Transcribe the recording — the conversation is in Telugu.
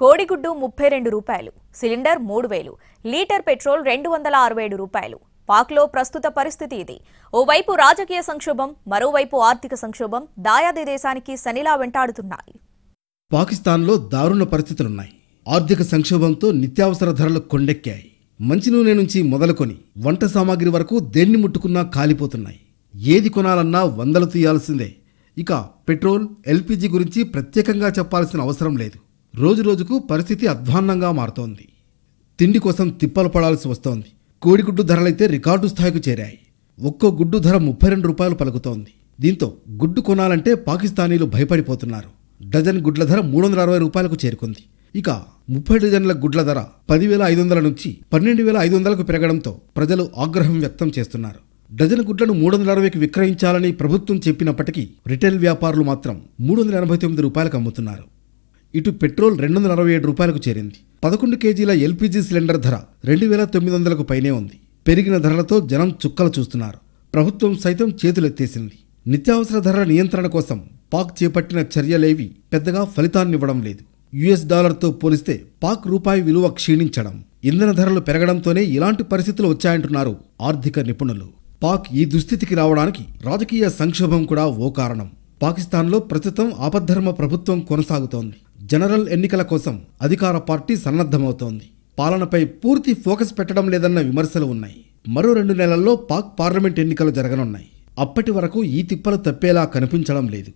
కోడిగుడ్డు 32 రూపాయలు, సిలిండర్ 3000, లీటర్ పెట్రోల్ 267 రూపాయలు. పాక్లో ప్రస్తుత పరిస్థితి ఇది. ఓవైపు రాజకీయ సంక్షోభం, మరోవైపు ఆర్థిక సంక్షోభం దాయాది దేశానికి శనిలా వెంటాడుతున్నాయి. పాకిస్తాన్లో దారుణ పరిస్థితులున్నాయి. ఆర్థిక సంక్షోభంతో నిత్యావసర ధరలు కొండెక్కాయి. మంచి నూనె నుంచి మొదలుకొని వంట సామాగ్రి వరకు దేన్ని ముట్టుకున్నా కాలిపోతున్నాయి. ఏది కొనాలన్నా వందలు తీయాల్సిందే. ఇక పెట్రోల్, ఎల్పీజీ గురించి ప్రత్యేకంగా చెప్పాల్సిన అవసరం లేదు. రోజురోజుకు పరిస్థితి అధ్వాన్నంగా మారుతోంది. తిండి కోసం తిప్పలు పడాల్సి వస్తోంది. కోడిగుడ్డు ధరలైతే రికార్డు స్థాయికి చేరాయి. ఒక్కో గుడ్డు ధర 32 రూపాయలు పలుకుతోంది. దీంతో గుడ్డు కొనాలంటే పాకిస్తానీలు భయపడిపోతున్నారు. డజన్ గుడ్ల ధర 360 రూపాయలకు చేరుకుంది. ఇక 30 డజన్ల గుడ్ల ధర 10,500 నుంచి 12,500కు పెరగడంతో ప్రజలు ఆగ్రహం వ్యక్తం చేస్తున్నారు. డజన్ గుడ్లను 360కి విక్రయించాలని ప్రభుత్వం చెప్పినప్పటికీ రిటైల్ వ్యాపారులు మాత్రం 389 రూపాయలకు అమ్ముతున్నారు. ఇటు పెట్రోల్ 267 రూపాయలకు చేరింది. 11 కేజీల ఎల్పీజీ సిలిండర్ ధర 2,900కు పైనే ఉంది. పెరిగిన ధరలతో జనం చుక్కలు చూస్తున్నారు. ప్రభుత్వం సైతం చేతులెత్తేసింది. నిత్యావసర ధరల నియంత్రణ కోసం పాక్ చేపట్టిన చర్యలేవి పెద్దగా ఫలితాన్నివ్వడం లేదు. యుఎస్ డాలర్తో పోలిస్తే పాక్ రూపాయి విలువ క్షీణించడం, ఇంధన ధరలు పెరగడంతోనే ఇలాంటి పరిస్థితులు వచ్చాయంటున్నారు ఆర్థిక నిపుణులు. పాక్ ఈ దుస్థితికి రావడానికి రాజకీయ సంక్షోభం కూడా ఓ కారణం. పాకిస్తాన్లో ప్రస్తుతం ఆపద్ధర్మ ప్రభుత్వం కొనసాగుతోంది. జనరల్ ఎన్నికల కోసం అధికార పార్టీ సన్నద్ధమవుతోంది. పాలనపై పూర్తి ఫోకస్ పెట్టడం లేదన్న విమర్శలు ఉన్నాయి. మరో 2 నెలల్లో పాక్ పార్లమెంట్ ఎన్నికలు జరగనున్నాయి. అప్పటి వరకు ఈ తిప్పలు తప్పేలా కనిపించడం లేదు.